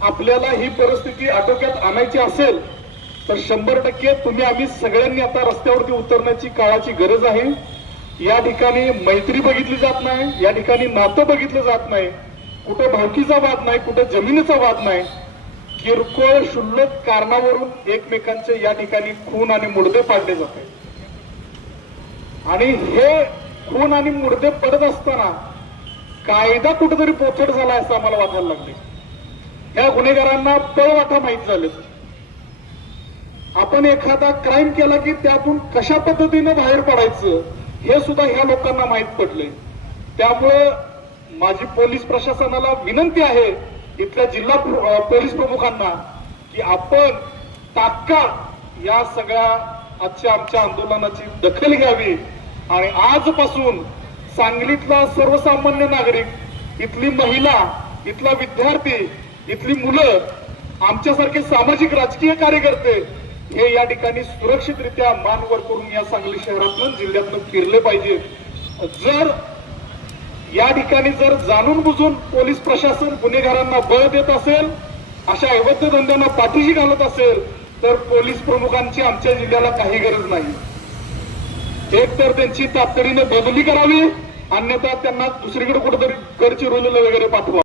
आपल्याला ही परिस्थिती आटोक्यात आणायची असेल तर शंभर टक्के तुम्ही आम्ही सगळ्यांनी आता रस्त्यावरती उतरण्याची काळाची गरज आहे. या ठिकाणी मैत्री बघितली जात नाही या ठिकाणी नातं बघितलं जात नाही. कुठं भावकीचा वाद नाही कुठं जमिनीचा वाद नाही. किरकोळ क्षुल्लक कारणावरून एकमेकांचे या ठिकाणी खून आणि मुडदे पाडले जाते आणि हे खून आणि मुडदे पडत असताना कायदा कुठेतरी पोथड झाला असं आम्हाला वाटायला लागले. या गुन्हेगारांना पळवाटा माहीत झाले. आपण एखादा क्राईम केला की त्यातून कशा पद्धतीनं बाहेर पडायचं हे सुद्धा ह्या लोकांना माहीत पडले त्यामुळं माझी पोलीस प्रशासनाला विनंती आहे इथल्या जिल्हा पोलीस प्रमुखांना की आपण तात्काळ या सगळ्या आजच्या आमच्या आंदोलनाची दखल घ्यावी. आणि आजपासून सांगलीतला सर्वसामान्य नागरिक इथली महिला इथला विद्यार्थी इथली मुलं आमच्यासारखे सामाजिक राजकीय कार्यकर्ते हे या ठिकाणी सुरक्षितरित्या मान वर करून या सांगली शहरातून जिल्ह्यातून फिरले पाहिजे. जर या ठिकाणी जर जाणून बुजून पोलीस प्रशासन गुन्हेगारांना बळ देत असेल अशा अवैध धंद्यांना पाठीशी घालत असेल तर पोलीस प्रमुखांची आमच्या जिल्ह्याला काही गरज नाही. एक तर त्यांची तातडीने बदली करावी अन्यथा त्यांना दुसरीकडे कुठेतरी गडचिरोलीला वगैरे पाठवा.